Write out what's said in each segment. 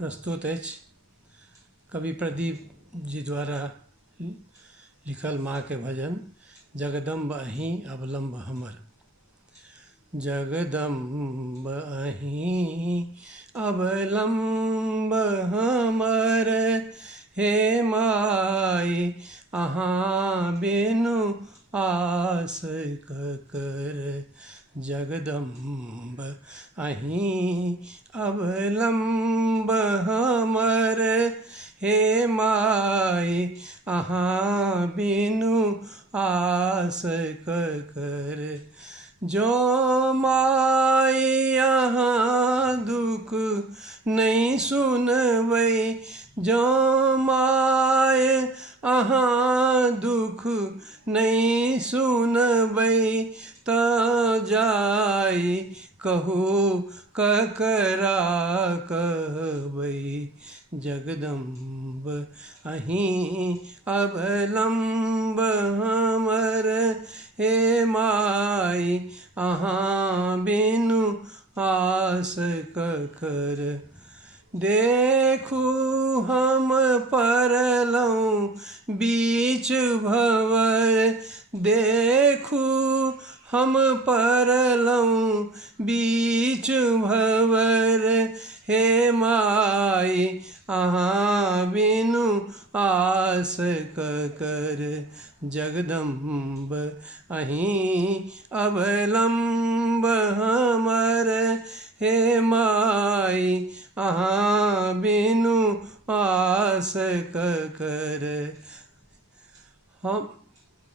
प्रस्तुत अछि कवि प्रदीप जी द्वारा लिखल माँ के भजन जगदम्ब अहीं अवलंब हमर। जगदम्ब अहीं अवलंब हमर, हे माई अहाँ बिनु आस ककर। जगदम्ब अहीं अवलंब हमर, हे माई अहाँ बिनु आस ककर। जो माई अहाँ दुख नहीं सुनबै, जो माय अहाँ दुख नहीं सुनबै, त जाई कहू ककरा कहबै। जगदम्ब अहीं अवलंब हमर, हे माई अहाँ बिनु आस ककर। देखू हम परलहुँ बीच भंवर, देखू हम परलहुँ बीच भंवर, हे माई अहाँ बिनु आस ककर। जगदम्ब अहीं अवलंब हमर, हे माई अहाँ बिनु आस ककर।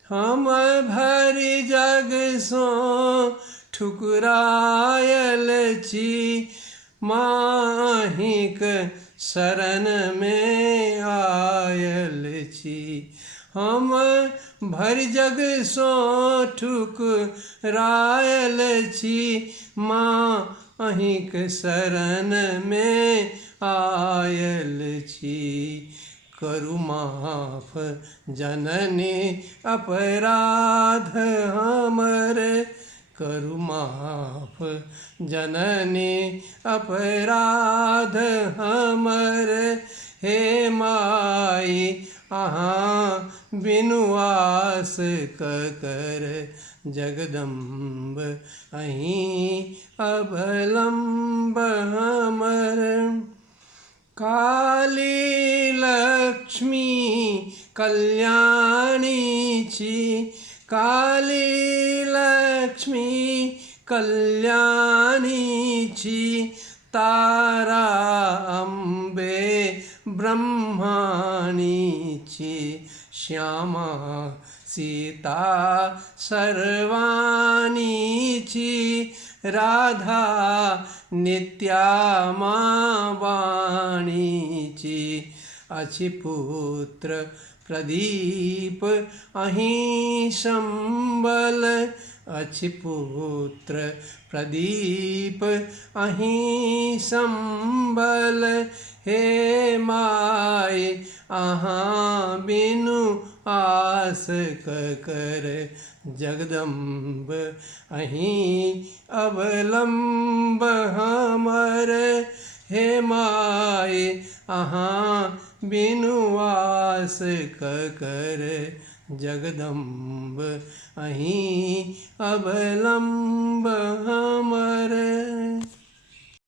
हम भरि जग सँ ठुकरायल छी, माँ अहिंक शरण में आयल छी। हम भरि जग सँ ठुकरायल छी, माँ अहिंक शरण में आयल छी। करू माफ जननी अपराध हमर, करू माफ जननी अपराध हमर, हे माई अहाँ बिनु आस ककर। जगदम्ब अहीं अवलंब हमर। काली लक्ष्मी कल्याणी छी, काली लक्ष्मी कल्याणी छी, तारा अम्बे ब्रह्माणी छी। श्यामा सीता सर्वाणी छी, राधा नित्या माँ वाणी छी। अछि पुत्र प्रदीप अहीं संबल, अछि पुत्र प्रदीप अहीं संबल, हे माई अहाँ बिनु आस ककर। जगदम्ब अहीं अवलंब हमर, हे माई अहाँ बिनु आस ककर। जगदम्ब अहीं अवलंब हमर।